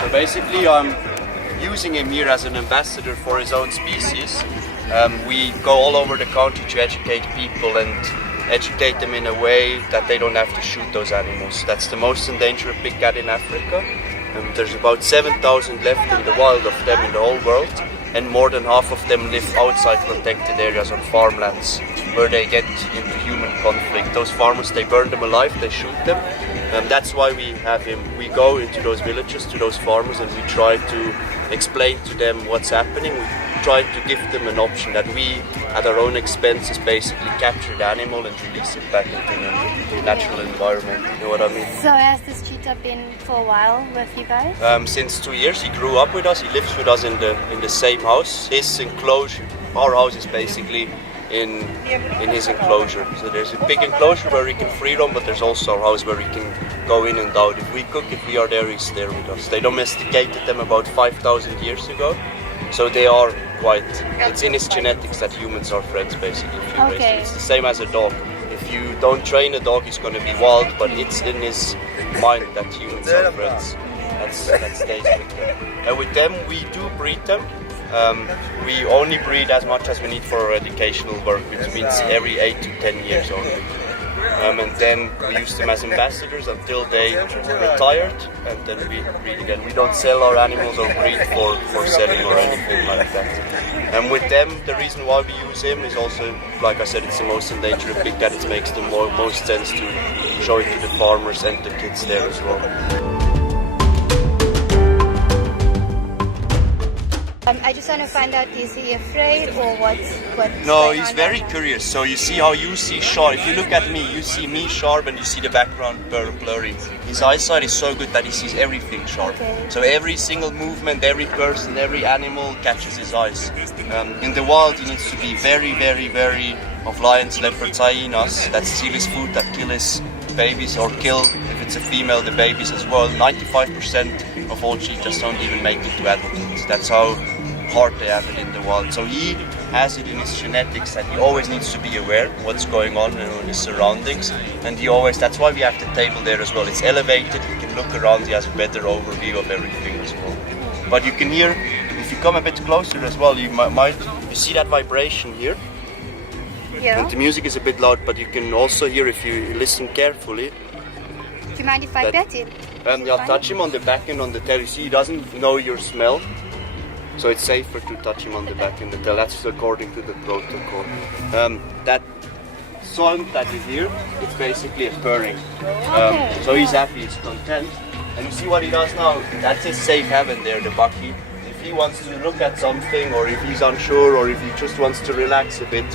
So basically I'm using him here as an ambassador for his own species. We go all over the country to educate people and educate them in a way that they don't have to shoot those animals. That's the most endangered big cat in Africa. There's about 7,000 left in the wild of them in the whole world, and more than half of them live outside protected areas on farmlands where they get into human conflict. Those farmers, they burn them alive, they shoot them. That's why we have him. We go into those villages, to those farmers, and we try to explain to them what's happening. We try to give them an option that we, at our own expenses, basically capture the animal and release it back into the natural environment. You know what I mean? So has this cheetah been for a while with you guys? Since 2 years. He grew up with us. He lives with us in the same house. His enclosure, our house is basically in his enclosure. So there's a big enclosure where he can free roam, but there's also a house where he can go in and out. If we cook, if we are there, he's there with us. They domesticated them about 5,000 years ago. So they are quite, it's in his genetics that humans are friends basically. If you raise them. It's the same as a dog. If you don't train a dog, he's going to be wild, but it's in his mind that humans are friends. That stays with them. And with them, we do breed them. We only breed as much as we need for our educational work, which means every 8 to 10 years only. And then we use them as ambassadors until they retired, and then we breed again. We don't sell our animals or breed for selling or anything like that. And with them, the reason why we use him is also, like I said, it's the most endangered big cat. It makes the most sense to show it to the farmers and the kids there as well. I just want to find out, is he afraid or what's No, going he's on very right now? curious. So you see how you see sharp. If you look at me, you see me sharp and you see the background blurry. His eyesight is so good that he sees everything sharp. Okay. So every single movement, every person, every animal catches his eyes. In the wild, he needs to be very, very, very of lions, leopards, hyenas that steal his food, that kill his babies, or kill, if it's a female, the babies as well. 95% of all cheetahs don't even make it to adulthood. That's how hard they have it in the wild. So he has it in his genetics that he always needs to be aware of what's going on in his surroundings, and he always, that's why we have the table there as well. It's elevated, he can look around, he has a better overview of everything as well. But you can hear, if you come a bit closer as well, you see that vibration here? Yeah. And the music is a bit loud, but you can also hear, if you listen carefully. Do you mind if I pet him? I'll touch him on the back and on the tail. You see, he doesn't know your smell. So it's safer to touch him on the back and the tail. That's according to the protocol. That sound that you hear, it's basically a purring. So he's happy, he's content. And you see what he does now? That's his safe haven there, the bucky. If he wants to look at something, or if he's unsure, or if he just wants to relax a bit,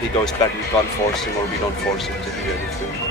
he goes back. We can't force him, or we don't force him to do anything.